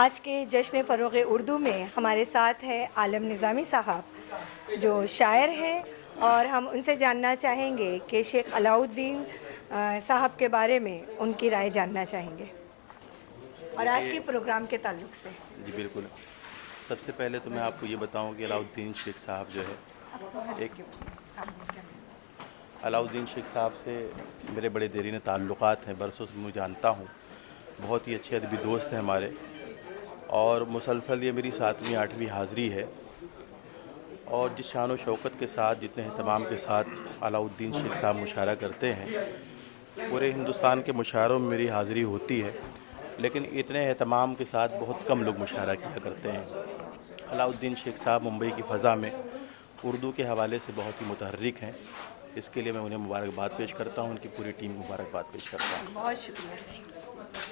آج کے جشن فروغ اردو میں ہمارے ساتھ ہے عالم نظامی صاحب جو شاعر ہیں، اور ہم ان سے جاننا چاہیں گے کہ شیخ علاء الدین صاحب کے بارے میں ان کی رائے جاننا چاہیں گے اور آج کے پروگرام کے تعلق سے۔ جی بالکل، سب سے پہلے تو میں آپ کو یہ بتاؤں کہ علاء الدین شیخ صاحب جو ہے علاء الدین شیخ صاحب سے میرے بڑے دیرینہ تعلقات ہیں، برسوں سے میں جانتا ہوں، بہت ہی اچھے ادبی دوست ہیں ہمارے، اور مسلسل یہ میری 7ویں 8ویں حاضری ہے، اور جس شان و شوکت کے ساتھ، جتنے اہتمام کے ساتھ علاء الدین شیخ صاحب مشاعرہ کرتے ہیں، پورے ہندوستان کے مشاعروں میں میری حاضری ہوتی ہے، لیکن اتنے اہتمام کے ساتھ بہت کم لوگ مشاعرہ کیا کرتے ہیں۔ علاء الدین شیخ صاحب ممبئی کی فضا میں اردو کے حوالے سے بہت ہی متحرک ہیں، اس کے لیے میں انہیں مبارکباد پیش کرتا ہوں، ان کی پوری ٹیم کو مبارکباد پیش کرتا ہوں۔ بہت شکریہ۔